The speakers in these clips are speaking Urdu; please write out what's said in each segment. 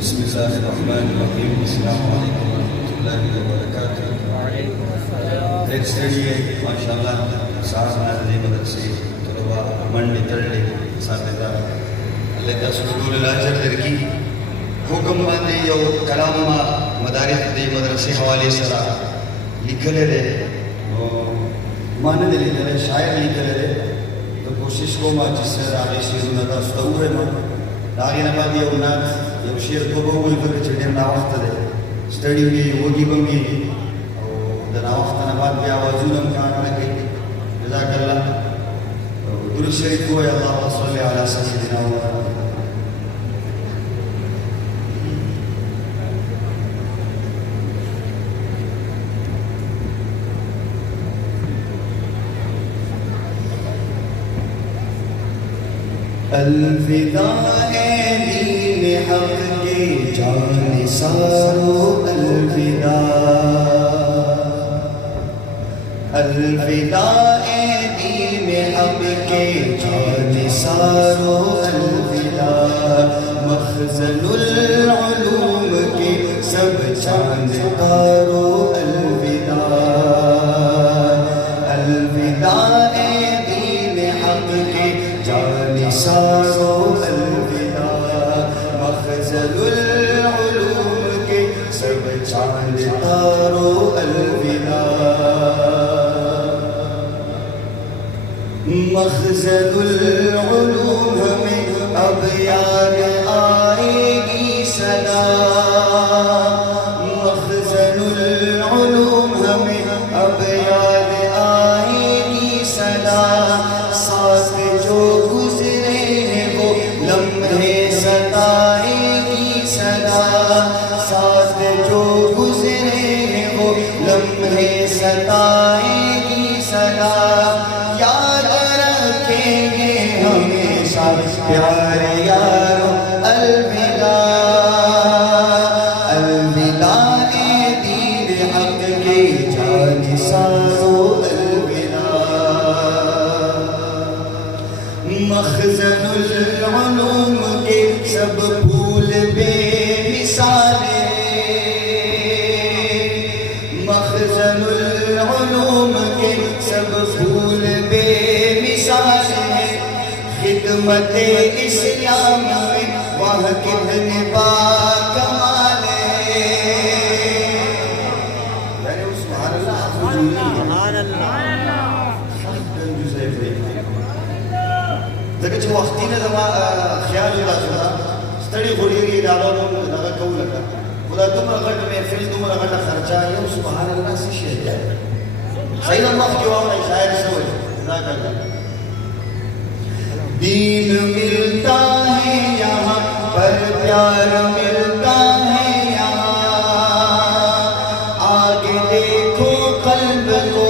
بسم الله الرحمن الرحيم. السلام عليكم ورحمة الله وبركاته. ایک سٹڈی ہے ماشاء اللہ صاحب نازلی مدرسے طلبا منڈی ترڑے اساتذہ اللہ کا سکول الاجر درکی حکم باندې یو کلام مدارس دی مدرسې حوالے سره لیکل دی او معنی دی لیکل شاعر لیکل دی تو کوشش کوم چې سره هغه شعرونه تاسو ته ووایم هغې نه بعد یو نعت یو شعر کو به ووایو ځکه چې ډېر ناوخته دی سټډي وي وږي به وي او د ناوخته نه بعد بیا اوازونه هم کار نه کوي جزاک الله درود شریف ووایه اللهم صل علی سیدنا محمد. الفداء دین حق کے جان سارو الفداء دین حق کے جان سارو الفداء مخزن العلوم کے سب چاند تارو الفداء دین حق کے جان سارو الفداء مخزن العلوم کے سب چاند تارو الفداء مخزن العلوم ہمیں اب یاد آئے گی صدا مخزن العلوم ہمیں اب یاد آئے گی صدا ساتھ جو گزرے ہیں وہ لمحے ستائے گی صدا ساتھ جو گزرے ہیں وہ لمحے ستائے گی صدا یاد رکھیں گے ہمیشہ پیارے یارو الوداع دین حق کے جان سارو مخزن العلوم کے سب پھول بے مثالیں مخزن العلوم کے سب پھول بے مثالیں خدمت اسلام میں وہاں کتنے باکمال ہیں سبحان اللہ سبحان اللہ ځکه چې وختي نه زما خیال راشو دا ستړي خو ډېر یې دعوا به مو دغه کوو لکه خو دا دومره غټه محفل دومره غټه خرچه یو سبحان الله څه شی دی صحیح ده مخکې واورئ شاعر څه وایي جزاک الله دین ملتا ہے یہاں پر پیار ملتا ہے یہاں آگے دیکھو قلب کو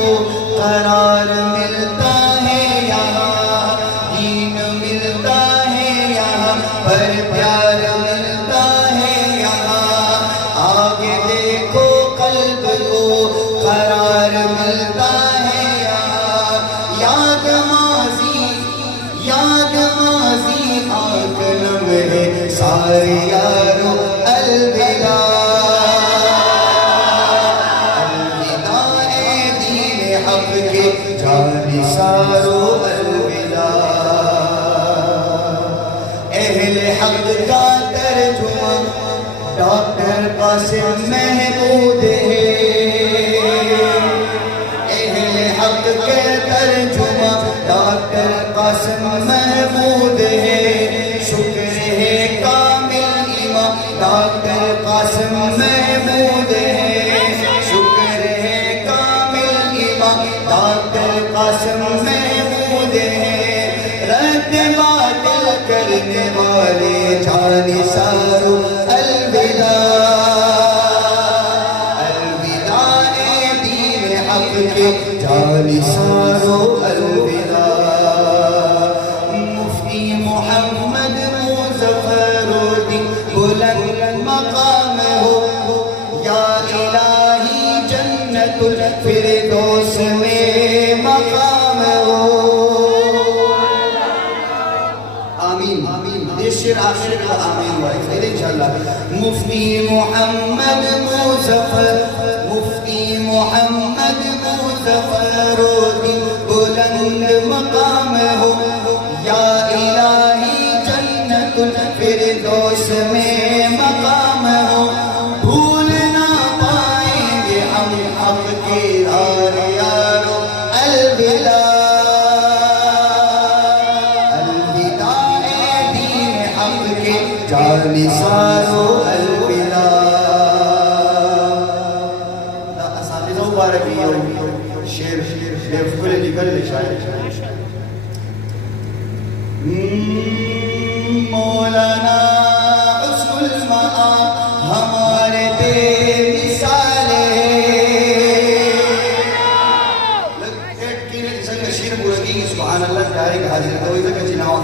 قرار ملتا ہے یہاں دین ملتا ہے یہاں پر پیار ملتا ہے یہاں آگے دیکھو قلب کو قرار ملتا ہے یہاں یاد ماضی آنکھ نم ہے سارے یارو الوداع دین حق کے جان سارو اہل حق کا ترجمہ ڈاکٹر قاسم محمود ہے اہل حق کے ترجمہ ڈاکٹر قاسم محمود ہے شکر ہے کامل امام ڈاکٹر قاسم محمود ہے شکر ہے کامل امام ڈاکٹر قاسم محمود ہے رد باطل کرنے والے جان سارو الوداع دین حق کے جان سارو الوداع مفتی محمد مظفر الدین بلند مقام ہو یا الہی جنت الفردوس میں مقام ہو آمین آمین شیر آخر کا آمین بھائی خیر انشاءاللہ اللہ مفتی محمد مظفر مفتی محمد مظفر بلند مقام ہو یا الہی جنت الفردوس میں مقام ہو بھول نہ پائیں گے ہم حق کے رار یارو الوداع الوداع دین حق کے جانثارو الوداع اساتذہ مبارکی شیر فکل نکل شاید مولانا حسن المآب ہمارے بے مثال شیر بورگی سبحان اللہ ڈائریکٹ حاضر کوئی تک جناو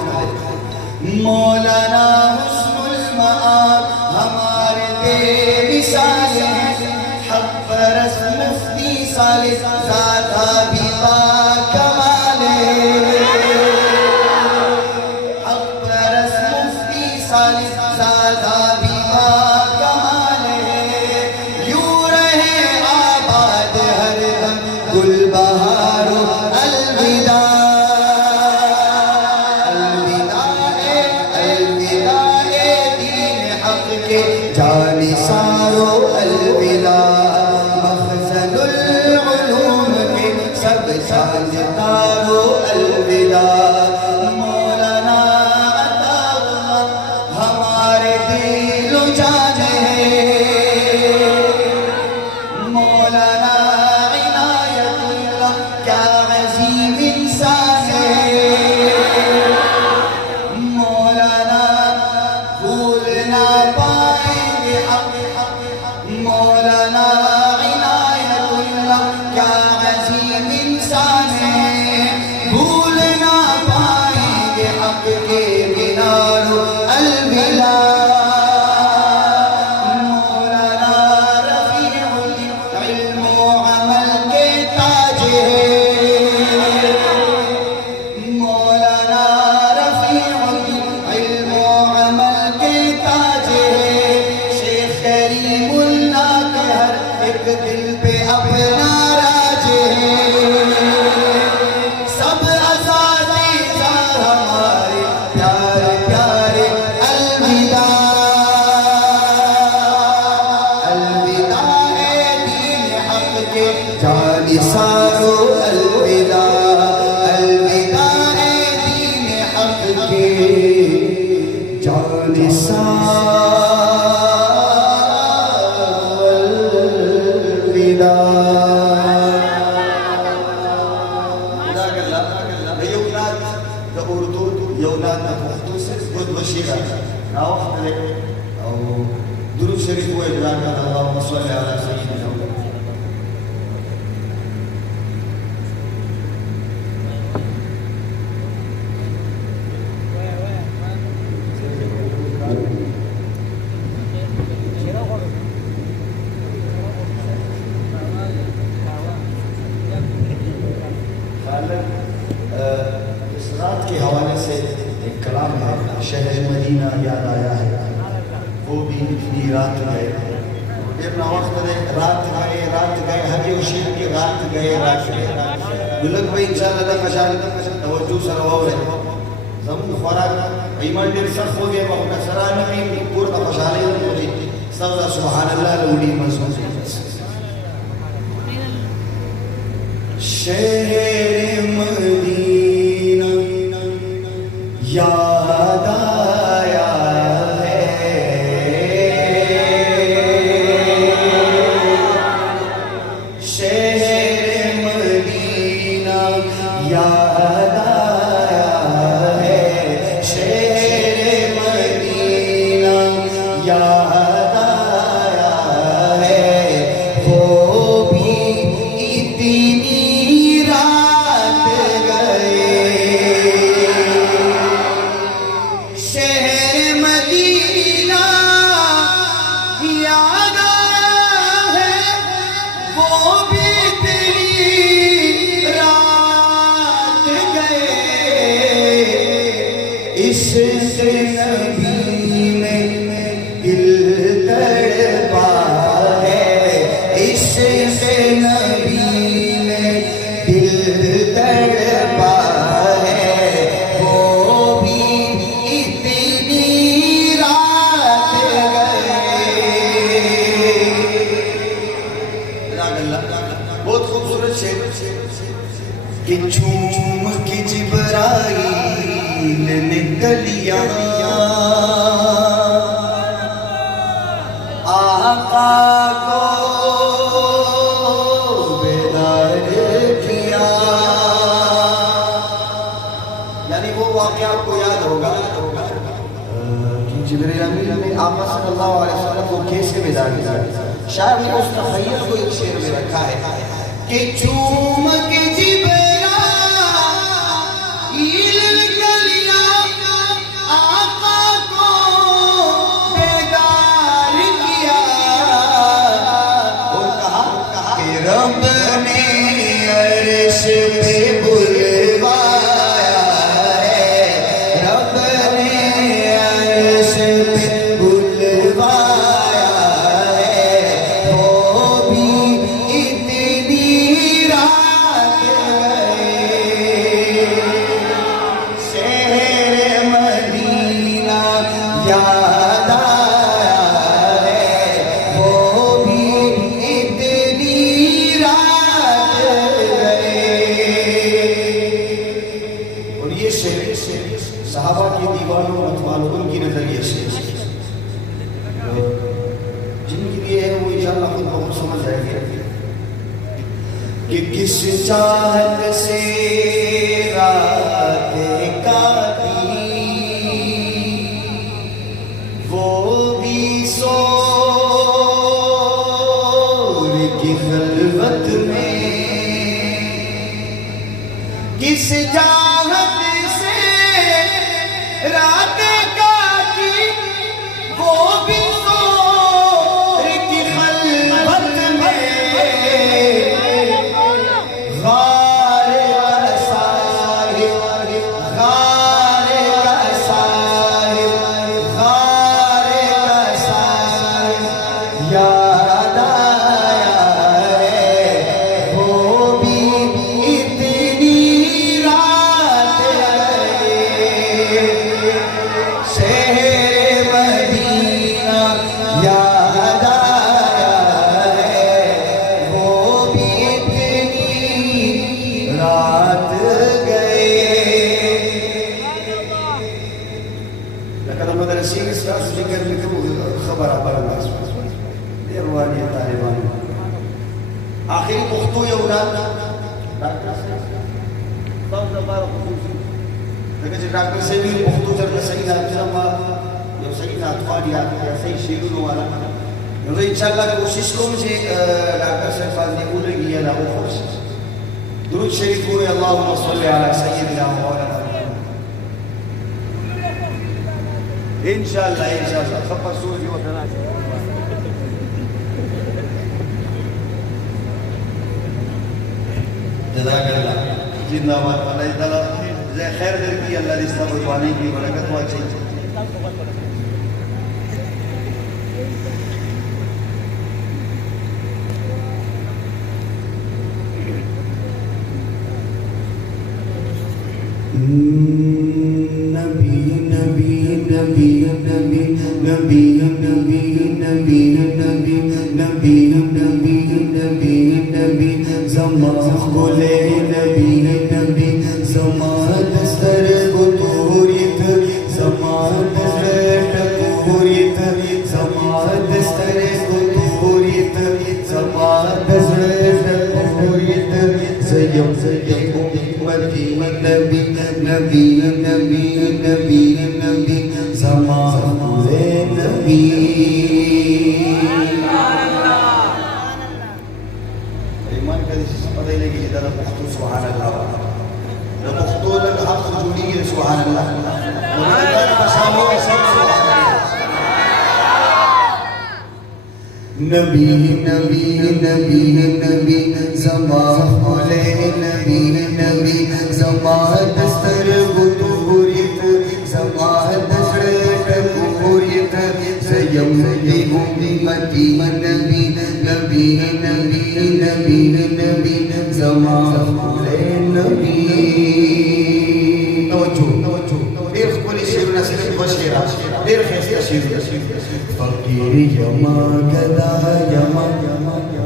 مولانا حسن المآب ہمارے بے مثال حق پرست مفتی صالح زادہ بھی با کمال حق پرست مفتی صالح زادہ بھی با کمال یوں رہے آباد ہر دم گل بہار الوداع الوداع الوداع دین حق کے جانثارو الوداع مخزن العلوم کے سب سازدارو الوداع مولانا عطا اللہ ہمارے دل و جان ہے مولانا عنایت اللہ کیا عظیم انسان ہے مولانا بھول نہ پائیں گے حق مولانا عنایت اللہ کیا عظیم انسان ہے بھول نہ پائیں گے حق کے مینارو الوداع مولانا رفیع علم و عمل کے تاج ہے مولانا رفیع علم و عمل کے تاج ہے شیخ کریم اللہ کے ہر ایک دل پہ اپنا راج ہے سب اساتذہ ہمارے پیارے پیارے الوداع الوداع دین حق کے جانثارو الوداع الوداع دین حق کے جانثار یولاد پختو سے خود بشیرہ راوخت لے او درود شریف ہوئے جلاکہ اللہم صلی علی سیدنا اس رات کے حوالے سے ایک کلام ہے شہر مدینہ یاد آیا ہے وہ بھی اتنی رات گئے اتنا وقت دے رات گئے ہر یو شیر کے رات گئے دلک بھئی انشاءاللہ دا مشاہد توجہ سرواؤ رہے زمین خوراک ایمان دیر سخت ہو گئے وقت سرانہ کی پور کا خوشحالی ہوئی سبزہ سبحان اللہ لولی مزمزی شہر مدینہ یاد آیا ہے شہر مدینہ یاد آیا ہے شہر مدینہ یاد آیا ہے وہ بھی اتنی رات گئے شہر مدینہ یاد آیا ہے وہ بھی اتنی رات گئے اس نبی میں دل آقا کو بیدار کیا. یعنی وہ واقعہ آپ کو یاد ہوگا کہ جبریل امین نے آقا صلی اللہ علیہ وسلم کو کیسے بیدار کیا. شاعر نے اس تخیل کو ایک شعر میں رکھا ہے کہ چوم کے جبرائیل کلیا آقا کو بیدار کیا. اور کہا کہ رب نے عرش پہ بلوایا ہے, رب نے عرش پہ بلوایا ہے, وہ بھی اتنی رات گئے. شہر مدینہ یاد آیا ہے, وہ بھی اتنی رات گئے. اور یہ شعر صحابہ کی دیوانوں متوالوں ان کی نظریے سے جن کے لیے ہے وہ انشاءاللہ خود بہت سمجھ جائے گے کہ کس چاہت سے رات کاٹی وہ بھی سور کی خلوت میں. کس چاہت سے رات کاٹی وہ بھی سور کی خلوت میں. غار کا صاحب, غار کا صاحب, غار کا صاحب یاد آیا ہے, وہ بھی اتنی رات گئے. شہر مدینہ یاد آیا ہے, وہ بھی اتنی رات گئے. لقد مدرسین سیاس ذکر لکھو خبر آبار اللہ دیروانی طالبان آخری پختو یونان لیکن جب ڈاکٹر سے بھی پختو چلتا صحیح ناجرما یا صحیح ناتوانی آتا یا صحیح شیرون والا تو انشاءاللہ کوشش کو مجھے ڈاکٹر سے فاضلی بولے گی یا لاؤ خوش درود شریف ہوئے اللہم صلی علی سیدنا مولانا انشاءاللہ انشاءاللہ سب پر سور جو ہوتا ہے. جزاک اللہ زندہ باد اللہ تعالیٰ خیر در کی اللہ رشتہ بجوانے کی برکت ہوا چاہیے. نبی نبی نبی نبی نبی نبی نبی نبی نبی نبی نبی نبی زمان کھولے نبی نبی زمان دستر گتوریت زمان دستر ٹکوریت زمان دستر گتوریت زمان دستر ٹکوریت زیم زیم امتی نبی نبی نبی نبی نبی زمان کھولے نبی. ایمان کا دیسی پتہ ہی لگی ادھر پختو سبحان اللہ پختو لگ حق جوڑی گئے سبحان اللہ ونیدان بسامو سب سبحان اللہ. نبی نبی نبی نبی زمان کھولے نبی نبی زمان دستر گتوریت زمان دستر ٹکوریت زیم زیم امتی نبی نبی نبی نبی نبی زمان کھولے نبی. توجہ دیر کلی شیر نصیب بشیرہ دیر خیستہ شیر فقیر یما گدا یما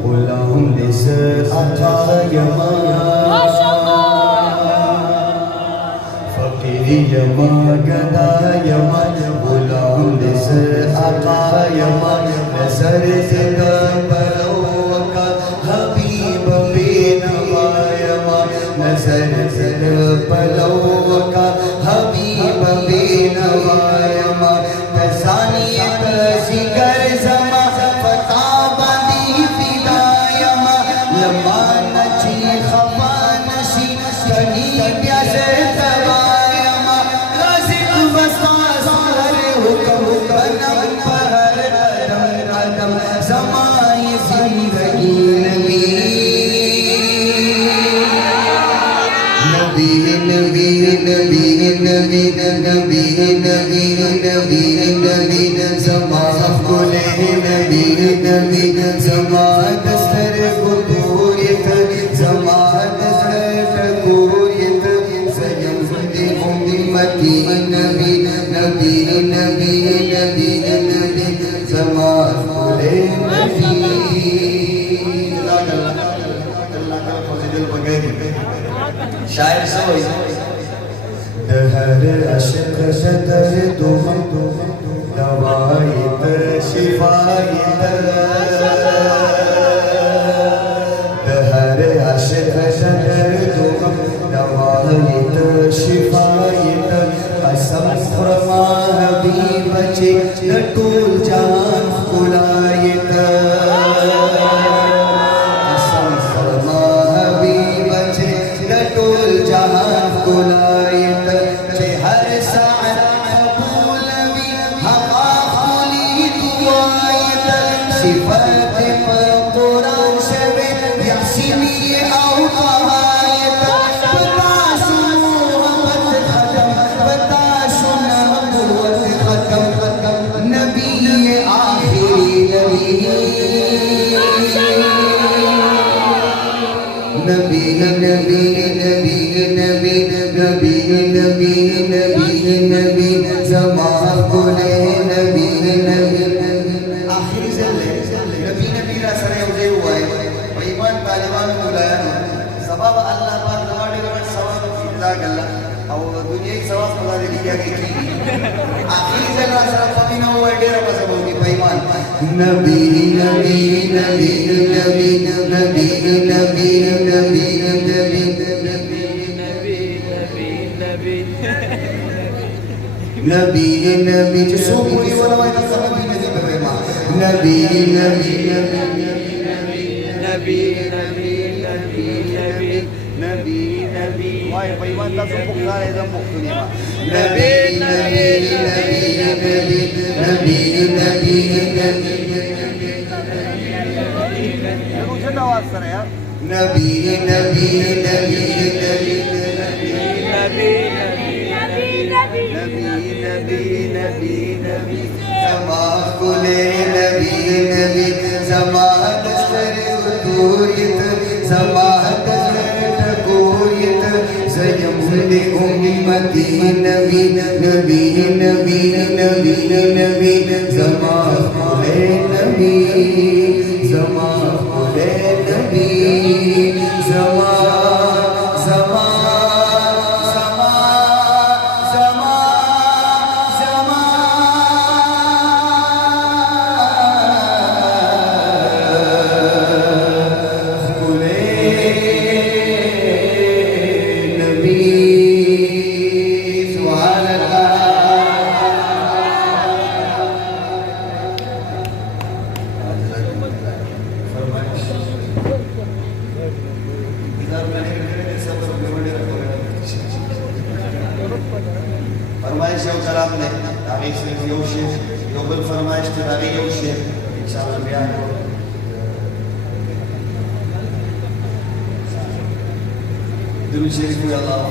غلام لس عطا یما فقیر یما گدا یما غلام نصر آقا یما نظر زدہ بلو کا حبیب بے نوا یما نظر زدہ بلو کا حبیب بے نوا یما تزانیت زگر زما فتح بندی فدا یما لما نچی خفا نشی کنی بیاز تبا یما رازق وستاز ہر حکم بنم پہر قدم قدم زمائی زندگی نبی نبی نبی نبی نبی نبی نبی نبی نبی زمان کلے نبی نبی زمان دستر قبوریت زمان دستر قبوریت سیم دی امتی نبی نبی نبی نبی نبی زمان کلے نبی شاعر سوئی دہر عشق شدر دم دوائیت شفایت دہر عشق شدر دم دوائیت شفایت قسم فرما حبیب بچے نٹول جان خلایت قسم فرما حبیب بچے نٹول جان خلایت چے ہر ساعت قبول بھی حقا خلی دعایت صفت پر قرآن شبے یحسینی او قہایت بتا شنو محبت ختم بتا شنو قوت ختم نبی آخری نبی نبی نبی نبی نبی نبی نبی نبی نبی زمان کلے نبی نبی آخری زلے نبی نبی را سرے ہوئے ہوا ہے و ایمان طالبان بلایا سباب اللہ پاک نواڑے گوڑ سواب جزاک اللہ اور دنیای سواب مدارے لیا گئی کی آخری زل را سرے فبینہ ہوا ہے ڈیرہ مذہب ہوگی پیمان نبی نبی نبی نبی نبی نبی نبی نبی نبی نبی جسو پوری ولوائی تسا نبی نبی ببیما نبی نبی نبی نبی نبی نبی نبی وائی پیمان تسو پکار ایزم مختنیما نبی نبی نبی نبی نبی نبی نبی نبی نبی نبی نبی زمان کلے نبی نبی زمان دستر قدوریت زمان دستر قدوریت زیم دی امتی نبی نبی نبی نبی نبی زمان کلے نبی زمان کلے نبی زمان فرمائش یو کلام نے تاریخ صرف یو شیر یو بل فرمائش تاریخ یو شیر انشاءاللہ بیان ہو درود شریف کوئی اللہ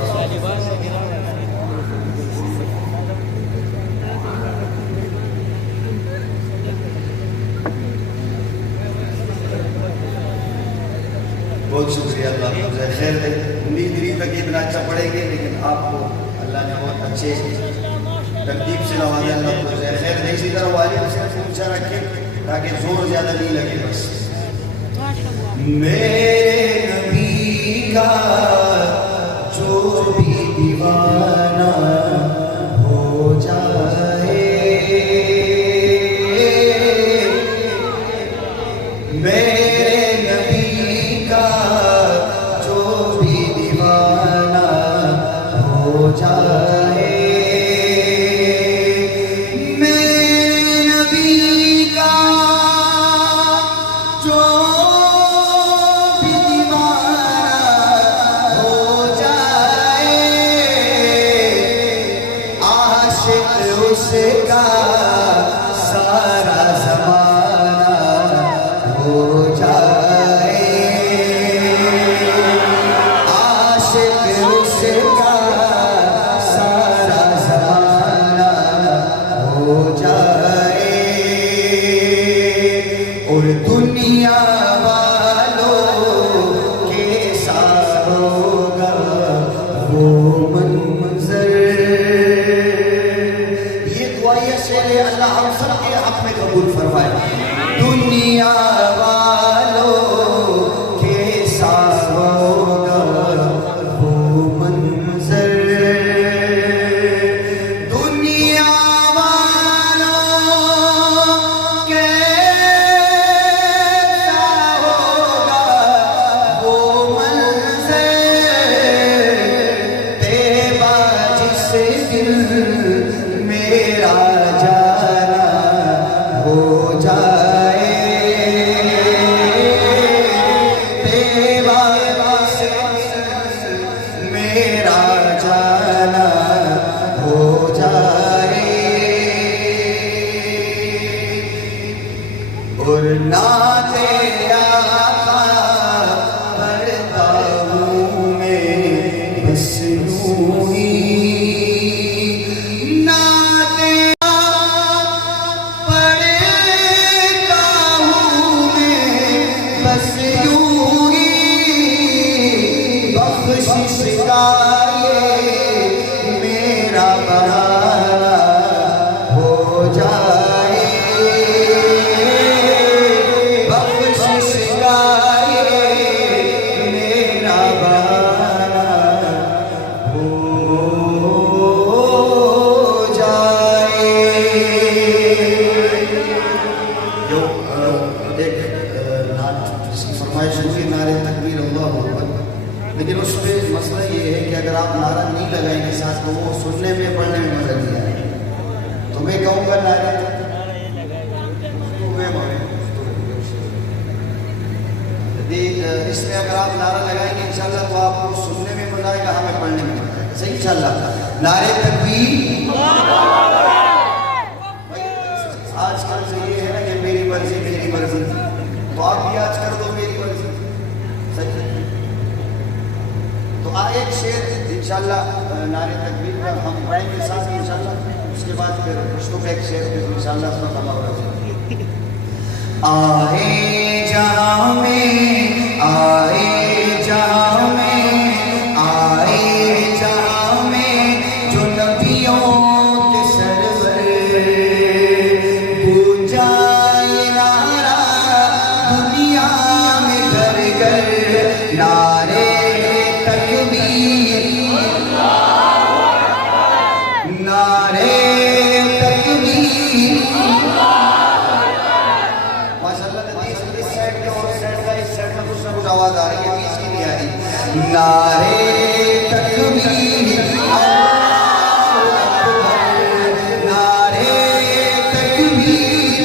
بہت شکریہ اللہ آپ سے خیر دے امید رہی تک اتنا اچھا پڑھیں گے لیکن آپ کو اللہ نے بہت اچھے ترتیب سے نوازا اللہ کو خیر دے اسی طرح والد سے اونچا رکھیں تاکہ زور زیادہ نہیں لگے بس میرے نبی کا جو بھی دیوانہ دیوانہ ہو جائے، میرے نبی کا جو بھی دیوانہ ہو جائے، میرے نبی کا جو بھی دیوانہ ہو جائے، عاشق اس کا سارا زمانہ ہو جائے، عاشق اس کا سارا زمانہ ہو جائے، اور دنیا والوں کے ساتھ ہوگا وہ منظر۔ یہ دعائیہ شعر اللہ ہم سب کے حق میں قبول فرمائے۔ دنیا والوں کے ساتھ ہوگا وہ منظر، دنیا والوں کے ساتھ ہوگا وہ منظر، طیبہ جس دل میرا جانا ہو جائے، طیبہ جس دل میرا جانا ہو جائے، اور نعت آقا پڑھتا ہوں میں بس یوں ہی، نعت آقا پڑھتا ہوں میں بس یوں ہی، بخشش کا یہ میرا بہانہ ہو جائے، بخشش کا یہ میرا بہانہ ہو جائے۔ جو ایک نعت جس کی فرمائش ہوئی نعرے تکبیر اللہ اکبر، لیکن اس پہ مسئلہ یہ ہے کہ اگر آپ نعرہ نہیں لگائیں گے ساتھ تو وہ سننے میں پڑھنے میں مزہ نہیں آئے گا، تو میں کہوں گا نعرے اس میں اگر آپ نعرہ لگائیں گے انشاءاللہ تو آپ کو سننے میں مزہ آئے گا، ہمیں پڑھنے میں مزہ آئے گا، صحیح انشاءاللہ۔ نعرے تکبیر، آج کل سے یہ ہے نا کہ میری مرضی میری مرضی، تو آپ بھی آج کر دو میری مرضی، صحیح ہے؟ تو ایک شعر انشاءاللہ نعرے تکبیر پر ہم پڑھیں گے ساتھ انشاءاللہ، اس کے بعد پھر خوشنو کا ایک شعر پھر انشاءاللہ اس میں ہم آورا جائیں۔ آئے جہاں میں، آئے جہاں میں، آئے جہاں میں جو نبیوں کے سرور، گونجائے نعرہ دنیا میں گھر گھر، نعرے تکبیر، نعرے تکبیر، ماشاءاللہ اس سائڈ کے اور سائڈ کا اس سائڈ میں کچھ نہ کچھ آواز آ رہی ہے، بیچ کی نہیں آ رہی۔ نعرے تکبیر، اللہ اکبر، نعرے تکبیر،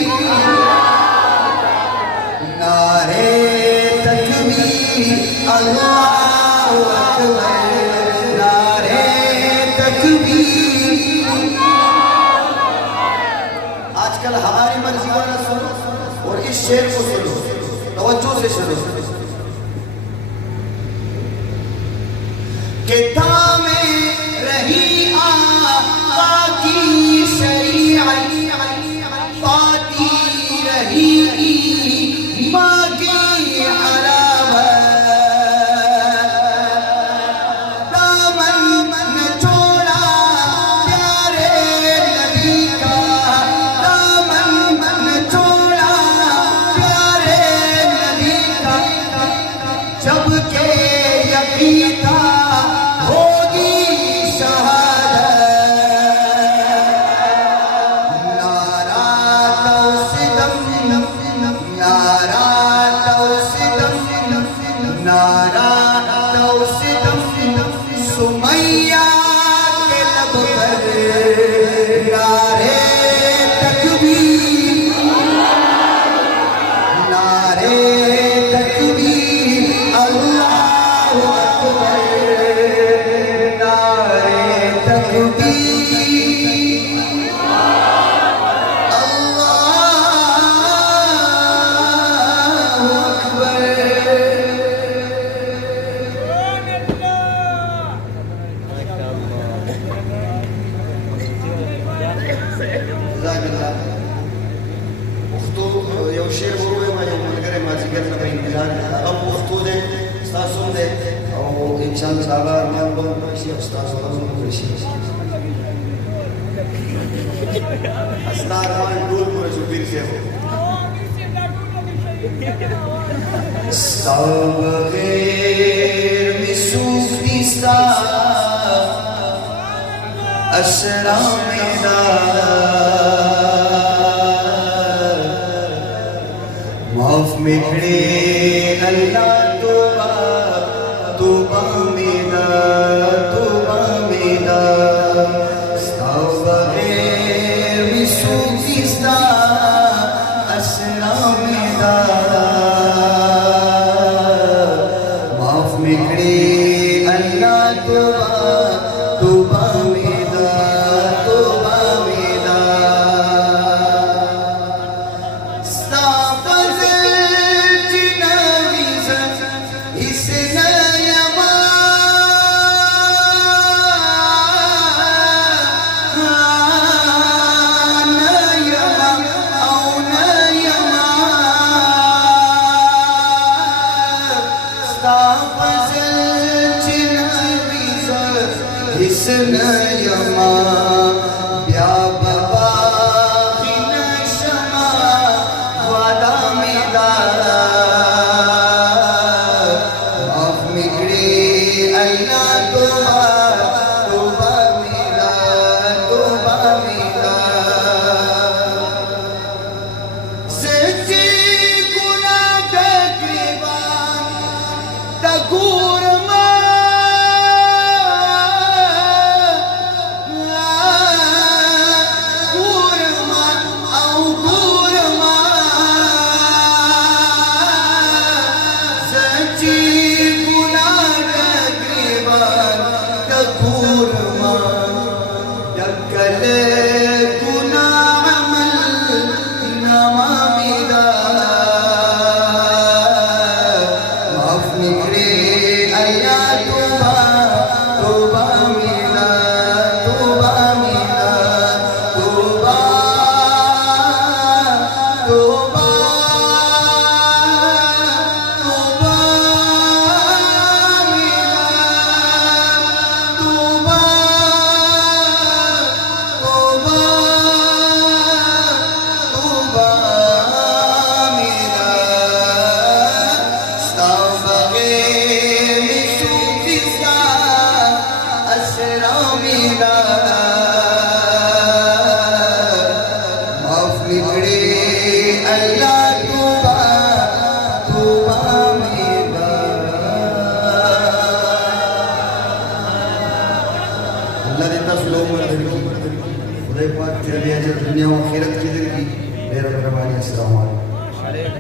نعرے تکبیر، اللہ اکبر، نعرے تکبیر۔ آج کل ہماری مرضی والا سنو اور اس شعر کو سنو، توجہ سے سنو کہ تھامے رہی آقا کی شریعت، پاتی رہی ماں کی حلاوت، دامن نہ چھوڑا پیارے نبی کا، دامن نہ چھوڑا پیارے نبی کا، جب کہ یقین تھا ہوگی شہادت، تکبیر اللہ اکبر جزاک اللہ پختو یو شعر وروي ما یو ملګری ما ذکر نه په انتظار هغه پختو دی ستاسو دی او انشاءالله هغه ارمان به شي او ستاسو هم شي استا ارمان ټول پوره شو پیر صاحب ستا بغیر می سوختی ستا اسلام دا معاف میکڑے اللہ توبہ توبہ میرا توبہ میرا ستا بغیر می سوختی ستا اسلام دا معاف میکڑے اللہ توبہ توبہ میرا توبہ میرا ستا فضل جناویزت اس نیما نیما او نیما ستا فضل جناویزت اس نیما بیا بابا خینا شما وعدا میدا معاف میکڑی اللہ توبہ توبہ میرا توبہ میرا سچی گناہ تقریباً تکور اللہ دیتا سلوم ورد کی خدای پاک تیرے اجر دنیا و آخرت کی در کی میرا برمانی السلام علیکم